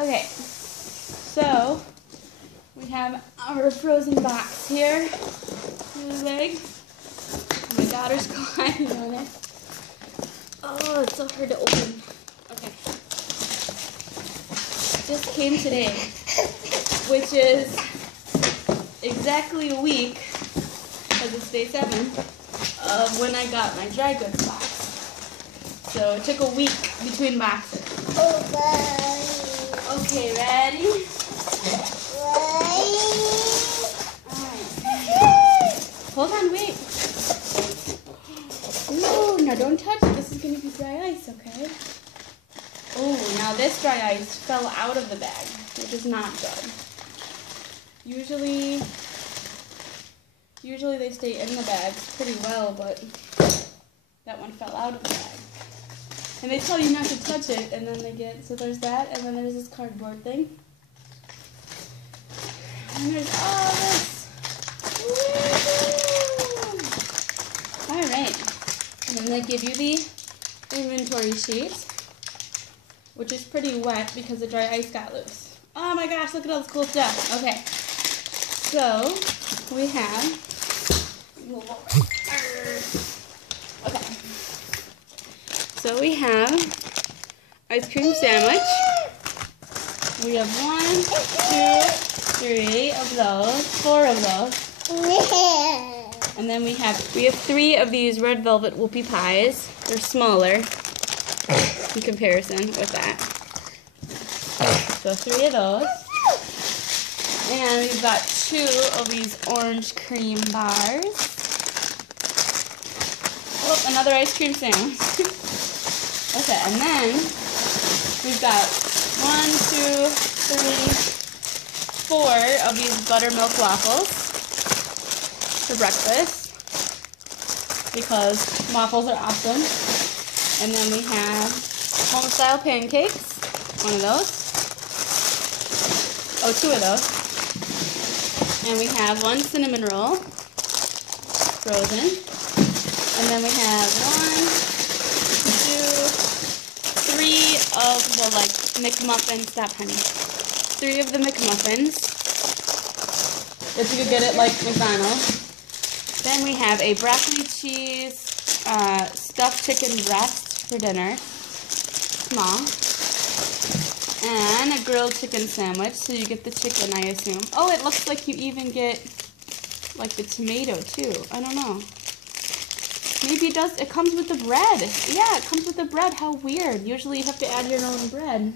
Okay, so we have our frozen box here. Really big. My daughter's climbing on it. Oh, it's so hard to open. Okay. Just came today, which is exactly a week, because it's day 7, of when I got my dry goods box. So it took a week between boxes. Okay, ready? Alright. Hold on, wait. Ooh, now don't touch it. This is going to be dry ice, okay? Oh, now this dry ice fell out of the bag, which is not good. Usually they stay in the bags pretty well, but that one fell out of the bag. And they tell you not to touch it, and then they get, so there's that, and then there's this cardboard thing. And there's all this. Woo! Alright. And then they give you the inventory sheet, which is pretty wet because the dry ice got loose. Oh my gosh, look at all this cool stuff. Okay. So, we have, okay. So we have ice cream sandwich. We have 1, 2, 3 of those, 4 of those. And then we have 3 of these red velvet whoopie pies. They're smaller in comparison with that. So 3 of those. And we've got 2 of these orange cream bars. Oh, another ice cream sandwich. Okay, and then we've got 1, 2, 3, 4 of these buttermilk waffles for breakfast because waffles are awesome. And then we have home-style pancakes, 1 of those. Oh, 2 of those. And we have 1 cinnamon roll, frozen. And then we have 1, 2, 3 of the, like, McMuffins. Stop, honey. 3 of the McMuffins that you could get at, like, McDonald's. Then we have a broccoli cheese stuffed chicken breast for dinner. Small. And a grilled chicken sandwich, so you get the chicken, I assume. Oh, it looks like you even get, like, the tomato, too. I don't know. Maybe it does. It comes with the bread. Yeah, it comes with the bread. How weird. Usually you have to add your own bread.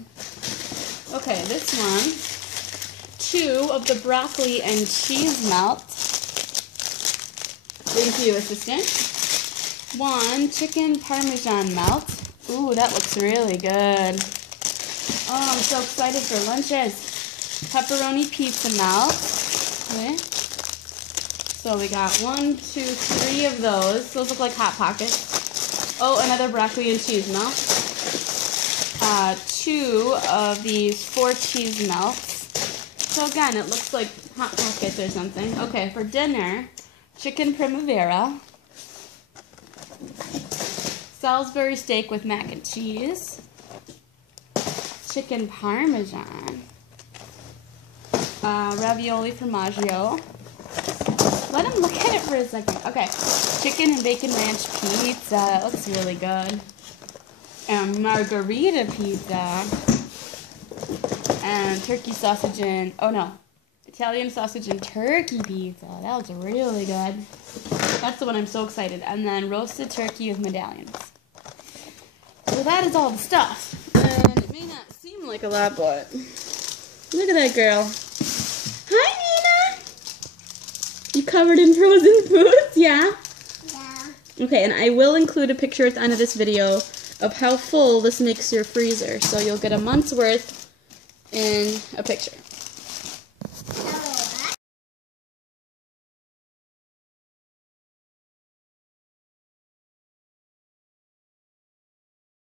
Okay, this one. 2 of the broccoli and cheese melt. Thank you, assistant. 1 chicken parmesan melt. Ooh, that looks really good. Oh, I'm so excited for lunches. Pepperoni pizza melt. Okay. So we got 1, 2, 3 of those. Those look like Hot Pockets. Oh, another broccoli and cheese melt. 2 of these 4 cheese melts. So again, it looks like Hot Pockets or something. Okay, for dinner, chicken primavera. Salisbury steak with mac and cheese. Chicken parmesan. Ravioli formaggio. Let him look at it for a second. Okay. Chicken and bacon ranch pizza. That looks really good. And margarita pizza. And turkey sausage and, oh no, Italian sausage and turkey pizza. That looks really good. That's the one I'm so excited. And then roasted turkey with medallions. So that is all the stuff. And it may not seem like a lot, but look at that girl. Hi, Nina. You covered in frozen foods? Yeah? Yeah. Okay, and I will include a picture at the end of this video of how full this makes your freezer. So you'll get a month's worth in a picture.